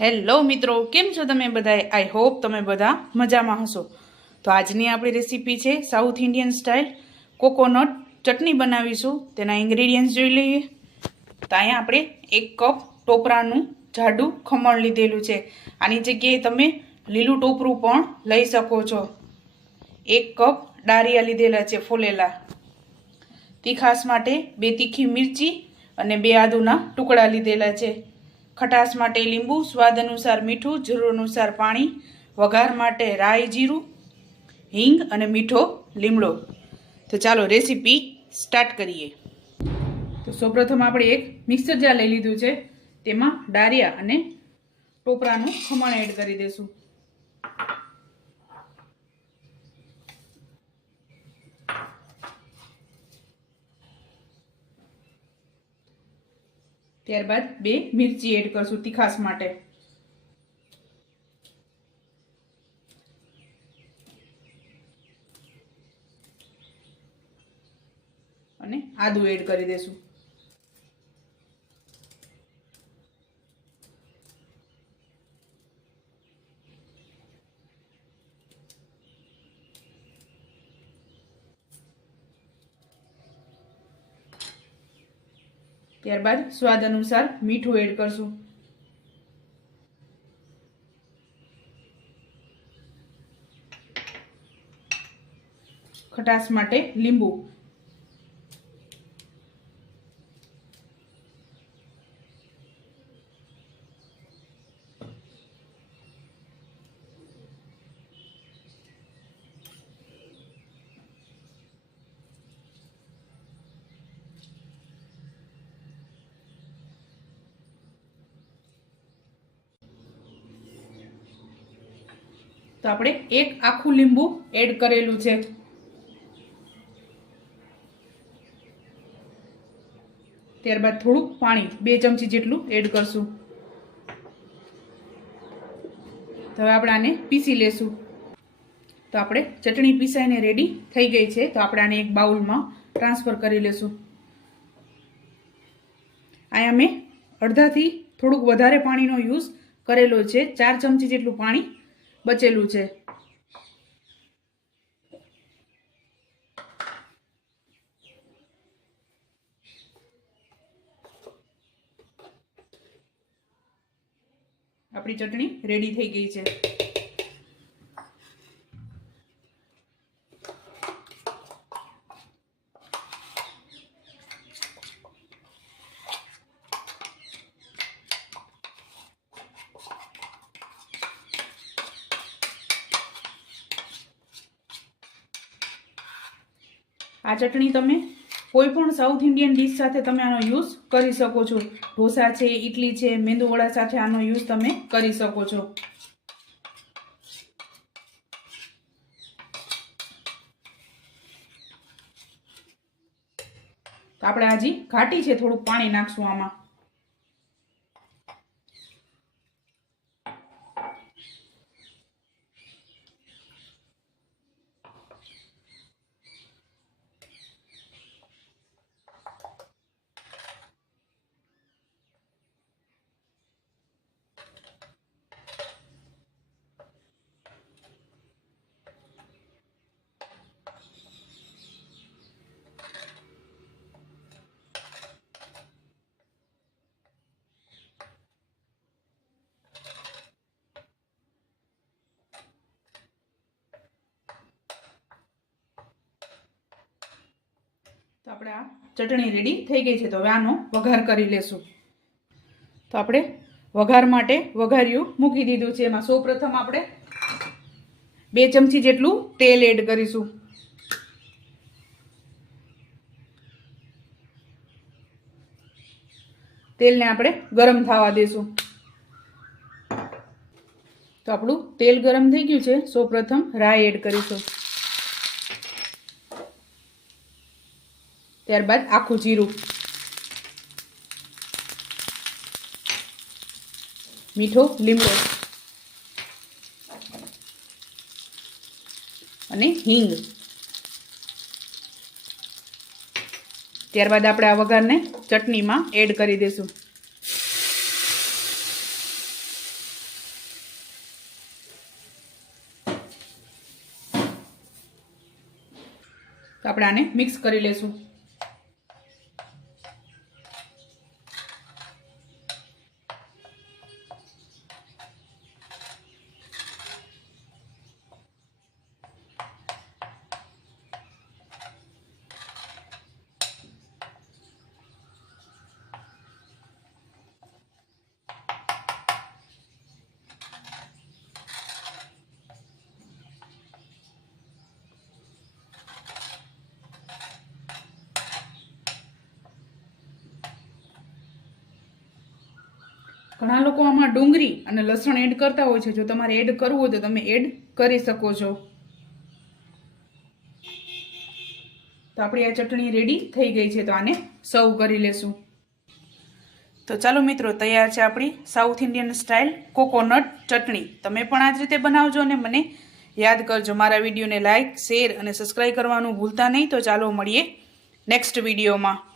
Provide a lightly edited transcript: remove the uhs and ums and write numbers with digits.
Hello મિત્રો, કેમ છો તમે બધા? આઈ હોપ તમે બધા મજામાં હશો. તો આજની આપણી રેસીપી છે સાઉથ ઇન્ડિયન સ્ટાઇલ કોકોનટ ચટણી બનાવીશું. તેના ઇન્ગ્રેડિયન્ટ્સ જોઈ લઈએ. તો અહીંયા આપણે 1 કપ ટોપરાનું જાડું ખમણ લીધેલું છે. આની જગ્યાએ તમે લીલું ટોપરું પણ લઈ શકો છો. 1 કપ ડારિયા લીધેલા છે ફોલેલા. તીખાસ માટે 2 તીખી મિરચી અને 2 આદુના ટુકડા લીધેલા છે. ખટાશ માટે લીંબુ, સ્વાદ અનુસાર મીઠું, જરૂર અનુસાર પાણી, વઘાર માટે રાઈ જીરું, હિંગ અને મીઠો લીમડો. તો ચાલો રેસીપી સ્ટાર્ટ કરીએ. તો સૌપ્રથમ આપણે એક મિક્સર જાર લઈ લીધું છે. તેમાં ડારિયા અને ટોપરાનું ખમણ એડ કરી દઈશું. ત્યારબાદ 2 મિરચી એડ કરશું તીખાસ માટે. અને આદુ એડ કરી દેશું. ત્યારબાદ સ્વાદ અનુસાર મીઠું એડ કરશું. ખટાશ માટે લીંબુ. તો આપણે 1 આખું લીંબુ એડ કરેલું છે. ત્યારબાદ થોડું પાણી 2 ચમચી જેટલું એડ કરશું. તો હવે આપણે આને પીસી લેશું. તો આપણે ચટણી પીસાઈને રેડી થઈ ગઈ છે. તો આપણે આને એક બાઉલમાં ટ્રાન્સફર કરી લેશું. અહીંયા મેં અડધાથી થોડુંક વધારે પાણીનો યુઝ કરેલો છે. 4 ચમચી જેટલું પાણી બચેલું છે. આપણી ચટણી રેડી થઈ ગઈ છે. આ ચટણી તમે કોઈ પણ સાઉથ ઇન્ડિયન ડીશ સાથે તમે આનો યુઝ કરી શકો છો. ઢોસા છે, ઇડલી છે, મેંદુવડા સાથે આનો યુઝ તમે કરી શકો છો. તો આપણે હજી ઘાટી છે, થોડુંક પાણી નાખશું આમાં. તો આપણે આ ચટણી રેડી થઈ ગઈ છે. તો હવે આનો વઘાર કરી લેશું. તો આપણે વઘાર માટે વઘાર્યું મૂકી દીધું છે. એમાં સૌપ્રથમ આપણે 2 ચમચી જેટલું તેલ એડ કરીશું. તેલને આપણે ગરમ થવા દેશું. તો આપણું તેલ ગરમ થઈ ગયું છે. સૌપ્રથમ રાઈ એડ કરીશું. ત્યારબાદ આખું જીરું, મીઠો લીમડો અને હિંગ. ત્યારબાદ આપણે આ વઘારને ચટણીમાં એડ કરી દઈશું. તો આપણે આને મિક્સ કરી લેશું. ઘણા લોકો આમાં ડુંગળી અને લસણ એડ કરતા હોય છે. જો તમારે એડ કરવું હોય તો તમે એડ કરી શકો છો. તો આપણી આ ચટણી રેડી થઈ ગઈ છે. તો આને સર્વ કરી લેશું. તો ચાલો મિત્રો, તૈયાર છે આપણી સાઉથ ઇન્ડિયન સ્ટાઇલ કોકોનટ ચટણી. તમે પણ આ જ રીતે બનાવજો અને મને યાદ કરજો. મારા વિડીયોને લાઇક, શેર અને સબસ્ક્રાઈબ કરવાનું ભૂલતા નહીં. તો ચાલો મળીએ નેક્સ્ટ વિડીયોમાં.